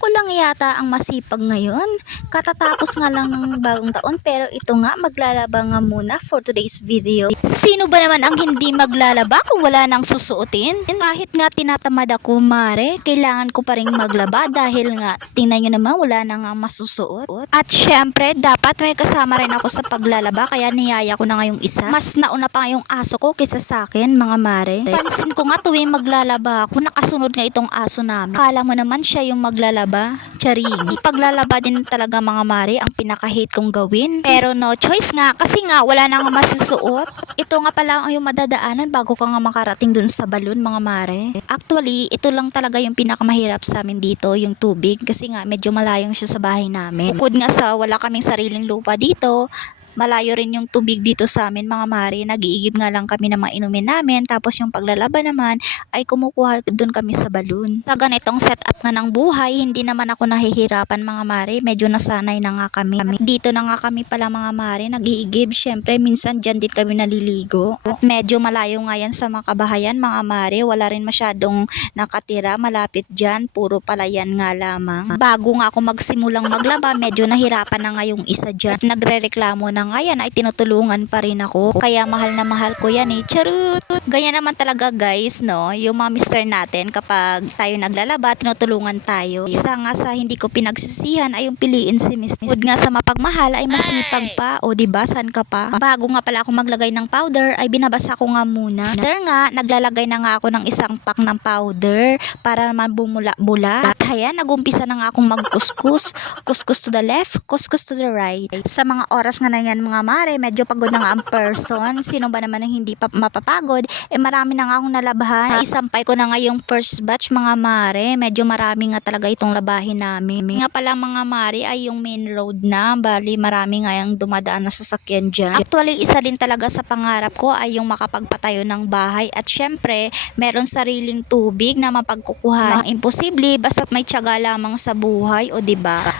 Ako lang yata ang masipag ngayon. Katatapos nga lang ng bagong taon pero ito nga maglalaba nga muna for today's video. Sino ba naman ang hindi maglalaba kung wala nang susuotin? Kahit nga tinatamad ako mare, kailangan ko pa rin maglaba dahil nga tingnan nyo naman wala na nga masusuot. At syempre dapat may kasama rin ako sa paglalaba kaya niyaya ko na nga yung isa. Mas nauna pa nga yung aso ko kaysa sa akin mga mare. Pansin ko nga tuwing maglalaba ako nakasunod nga itong aso namin. Kala mo naman siya yung maglalaba. Charing. Paglalaba din talaga mga mare ang pinaka-hate kong gawin. Pero no choice nga kasi nga wala na nga masusuot. Ito nga pala yung madadaanan bago ka nga makarating dun sa balon mga mare. Actually, ito lang talaga yung pinakamahirap sa amin dito, yung tubig. Kasi nga medyo malayong siya sa bahay namin. Bukod nga sa wala kaming sariling lupa dito, malayo rin yung tubig dito sa amin mga mare. Nag-iigib nga lang kami ng mga inumin namin. Tapos yung paglalaba naman ay kumukuha doon kami sa balon. Sa ganitong setup nga ng buhay, hindi naman ako nahihirapan mga mare. Medyo nasanay na nga kami. Dito na nga kami pala mga mare nag-iigib. Syempre minsan dyan din kami naliligo. At medyo malayo nga yan sa mga kabahayan mga mare. Wala rin masyadong nakatira malapit dyan. Puro palayan nga lamang. Bago nga ako magsimulang maglaba, medyo nahirapan na nga yung isa dyan. Nagre-reklamo na nga yan ay tinutulungan pa rin ako. Kaya mahal na mahal ko yan eh. Charot! Ganyan naman talaga guys, no? Yung mga mister natin kapag tayo naglalaba, tinutulungan tayo. Isa nga sa hindi ko pinagsisihan ay yung piliin si Miss. Bukod nga sa mapagmahal ay masipag pa. O diba, san ka pa? Bago nga pala ako maglagay ng powder ay binabasa ko nga muna. After nga, naglalagay na nga ako ng isang pack ng powder para naman bumula-bula. At ayan, nagumpisa na nga akong magkuskus. Kuskus to the left, kuskus to the right. Sa mga oras nga na yan mga mare, medyo pagod na nga ang person. Sino ba naman ang hindi pa mapapagod? Marami na nga akong nalabahan. Isampay ko na nga yung first batch mga mare. Medyo marami nga talaga itong labahin namin. Nga pala mga mare ay yung main road na. Bali marami nga yung dumadaan na sasakyan dyan. Actually isa din talaga sa pangarap ko ay yung makapagpatayo ng bahay. At syempre meron sariling tubig na mapagkukuha. Imposible basta't may tiyaga lamang sa buhay o diba?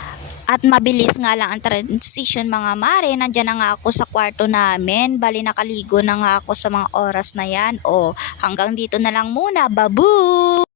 At mabilis nga lang ang transition mga mare. Nandyan na nga ako sa kwarto namin. Bali nakaligo na nga ako sa mga oras na yan. O hanggang dito na lang muna. Babu!